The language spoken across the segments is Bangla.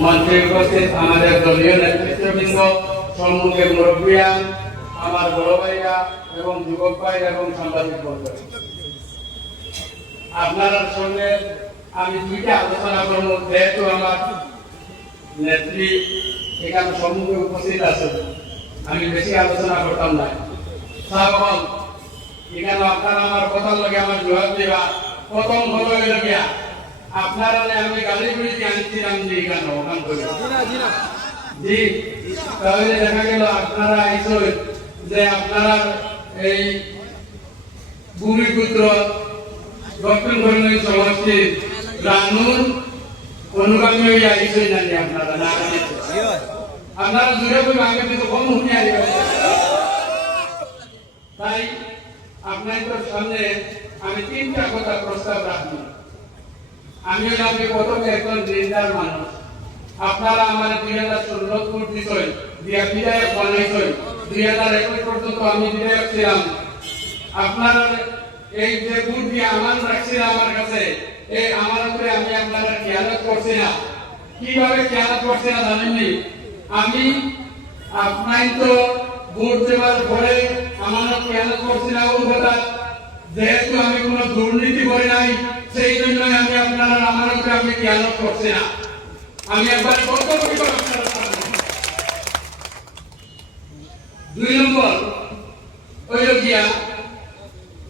মঞ্চে উপস্থিত আমাদের দলীয় নেতৃত্ববৃন্দ, সম্মুখে মুরব্বিয়ান, আমার বড় ভাইরা এবং যুবক ভাইরা এবং সাংবাদিক বন্ধু, আপনার সঙ্গে আমি দুইটা আলোচনা করব। যেহেতু আমার নেত্রী এখানে সম্মুখে উপস্থিত আছে, আমি বেশি আলোচনা করতাম না। সাহল এখানে আপনারা আমার কথার লগে আমার জবাব দিবা। প্রথম হলো গিয়া আপনারা আমি গালি বুড়িতে আনছিলাম যে এখানে ওখান করে জি, তাহলে দেখা গেল আপনারা আইসো যে আপনারা এই ভূমিপুত্র দক্ষিণ ধর্মী সমষ্টির রানুর অনুগামী হয়ে আইসই জানি আপনারা না আপনারা জুড়ে বই আগে কিন্তু কম হুঁড়িয়ে আসবেন। তাই আপনাদের সামনে আমি তিনটা কথা প্রস্তাব রাখবো। আমি হলাম প্রথমে একজন রিজার মানুষ। আপনারা আমার 2016 ফুট দিচ্ছেন, বিধায়ক বানাইছেন। 2021 পর্যন্ত আমি বিধায়ক ছিলাম। আপনারা এই যে ভোট দিয়ে আমার রাখছিলেন আমার কাছে, এই আমার উপরে আমি আপনারা খেয়ালত করছি না। কিভাবে খেয়ালত করছি না জানেননি? আমি আপনার তো ভোট দেওয়ার পরে আমার খেয়ালত করছি না ওই কথা, যেহেতু আমি কোনো দুর্নীতি করি নাই, সেই জন্য আমি আপনারা আমার উপরে আমি খেয়ালত করছি না। আমি একবার বলতে পারি আপনারা। 2 নম্বর ওই গিয়া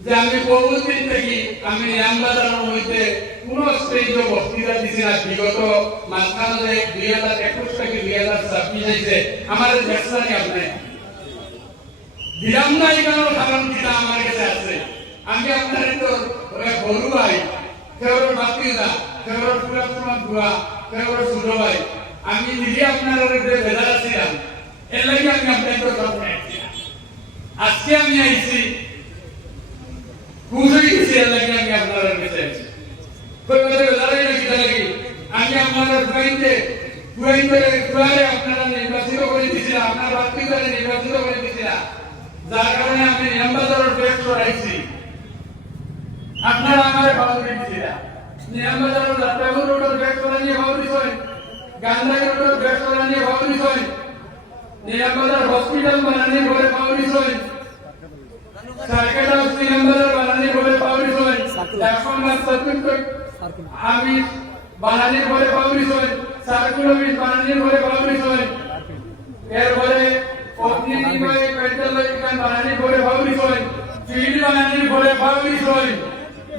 যে আমি বহুদিন থেকে আমি রামবাজারের মধ্যে কোন স্টেজে বক্তৃতা দিছি না। বিগত মাঝখানে 2021 থেকে 2026 হয়েছে আমার দেখছেন আপনি বিরাম নাই কেন? কারণ কিনা আমার কাছে আছে। আমি আপনার তো বড় ভাই, কেউর বাতিদা, কেউর পুরাতন বুয়া, কেউর ছোট ভাই। আমি নিজে আপনার বেজার ছিলাম, এর লাগে আমি আপনার তো সব আজকে আমি আইছি খুশি গেছি, এর লাগে আমি আপনার কাছে আইছি। আমি আপনার আপনারা নির্বাচিত করে দিয়েছিলাম, আপনার বাতিদারে নির্বাচিত করে দিয়েছিলাম, যার কারণে আমি নিয়মবাজারের ব্যাগ সরাইছি। আপনারা আমার ভালো দিয়েছিলেন। নিয়মবাজারের রাতাবুর রোডের ব্যাগ সরা নিয়ে ভালো দিয়েছেন, গান্ধারী রোডের ব্যাগ সরা নিয়ে ভালো দিয়েছেন, নিয়মবাজার হসপিটাল বানানি করে ভালো দিয়েছেন, সার্কিট হাউস নিয়মবাজার বানানি করে ভালো দিয়েছেন, এখন আমি বানানি করে ভালো দিয়েছেন, সার্কুল অফিস বানানি করে ভালো দিয়েছেন, এরপরে অগ্নি বিভাগে পেট্রোল বানানি করে ভালো দিয়েছেন, ফিল্ড বানানি করে ভালো দিয়েছেন।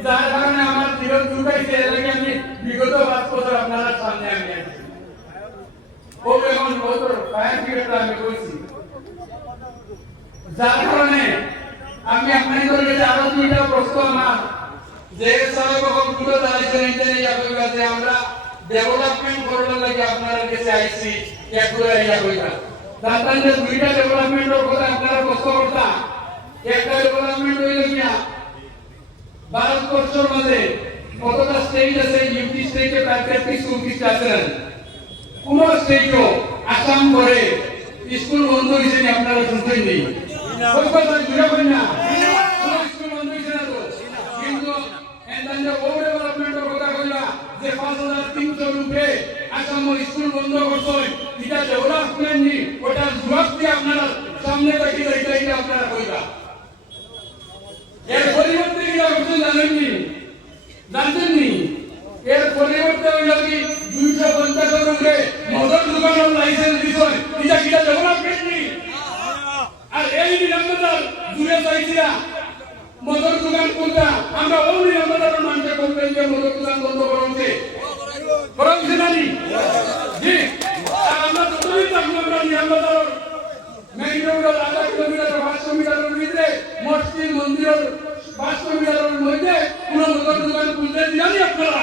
যার কারণে আমার জীবন চুকাইছে, এর লাগে আমি বিগত 5 বছর আপনারা সামনে আমি আসছি। ও এখন বছর ফায়ার ব্রিগেডটা আমি করছি। যার কারণে আমি আপনাদের কাছে আরো 2টা প্রশ্ন আমার যে সর্বপ্রথম দাঁড়িয়েছেন যে আমরা ডেভেলপমেন্ট করার লাগে আপনারা কাছে আইছি একগুলো ইয়া কইরা। তার 2টা ডেভেলপমেন্টের কথা আপনারা প্রশ্ন করতা। একটা ডেভেলপমেন্ট হইল কিনা ভারতবর্ষের মধ্যে কতটা স্টেট আছে, ইউপি স্টেটে প্রায় 33-34 আছেন। কোন স্টেটও আসাম করে স্কুল বন্ধ হয়েছে আপনারা শুনছেন নি? ওই কথা জুড়ে বলেন না, স্কুল বন্ধ হয়েছে না তো। কিন্তু ডেভেলপমেন্টের কথা কইলা যে 5300 রুপে আসাম স্কুল বন্ধ করছে, এটা ডেভেলপমেন্ট নি, ওটা জবাব দিয়ে আপনারা সামনে রাখি এটা আপনারা কইবা। এর পরিবর্তে কি করছেন জানেননি? জানতেননি? এর পরিবর্তে হইল কি 250 রুপে মদর দোকানের লাইসেন্স দিছেন, এটা কিটা ডেভেলপমেন্ট নি? আর এই নিরাপত্তার জুড়ে চাইছিলা মদর দোকান কোনটা? আমরা ওই নিরাপত্তার মানুষকে বলবেন যে মদর দোকান বন্ধ করছে করছে না নি? জি, আর আমরা যতদিন থাকবো আমরা নিরাপত্তার মেইন রোডের 1/2 কিলোমিটার 500 মিটারের ভিতরে মসজিদ মন্দিরের 500 মিটারের মধ্যে কোন মদর দোকান খুলতে দিলেন আপনারা?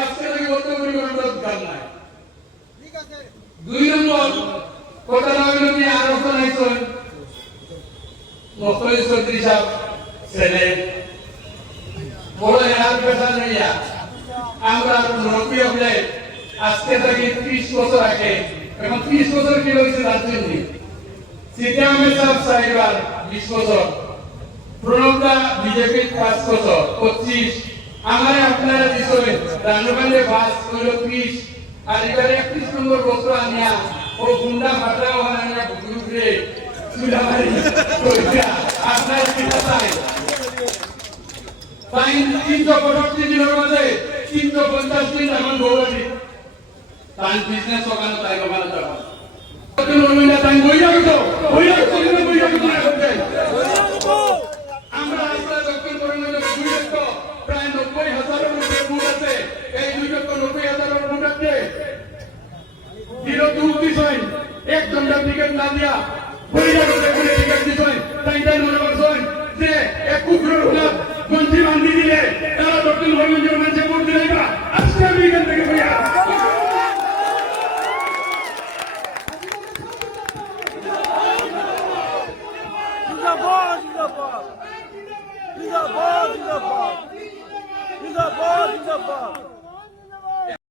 আজকে থেকে বলতে পারি কোনো দরকার নাই। 2 নম্বর কথা হইল কি আরো শোনাইছেন মফিজ চৌধুরী সাহেব ছেলে বড় এলাকার পেশা নিয়া আমরা মুরব্বী হলে আজকে থেকে 30 বছর আগে, এখন 30 বছর কি হয়েছে জানতেন? সিদ্ধামের সাহেব সাহেবার 20 বছর, প্রণবদা বিজেপি 5 বছর 25, আমারে আপনারা দিছেন রানুবান্ধে বাস হইল 30, আর এবারে 31 নম্বর বছর আনিয়া ও গুন্ডা ফাটাও আনিয়া গ্রুপে সুলামারি কইরা আপনার কি চাই তাই 365 দিনের মধ্যে 350 দিন এখন গৌরবী তাই বিজনেস ওখানে তাই ওখানে যাবো তাই বইয়া গেল আমরা আপনার দক্ষিণ করিমগঞ্জে প্রায় 90,000-এর উপরে বুথ আছে এই 290,000-এর বুথ আছে বিরোধী উদ্দেশ্য একজনটা টিকিট না দিয়া বইয়া